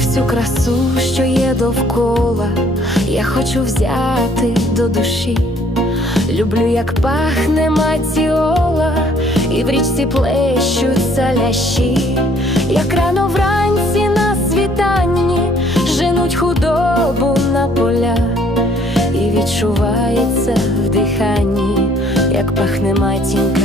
всю красу, що є довкола, я хочу взяти до душі. Люблю, як пахне матіола, і в річці плещуться лящі, як рано вранці на світанні женуть худобу на поля, і відчувається в диханні, як пахне матінка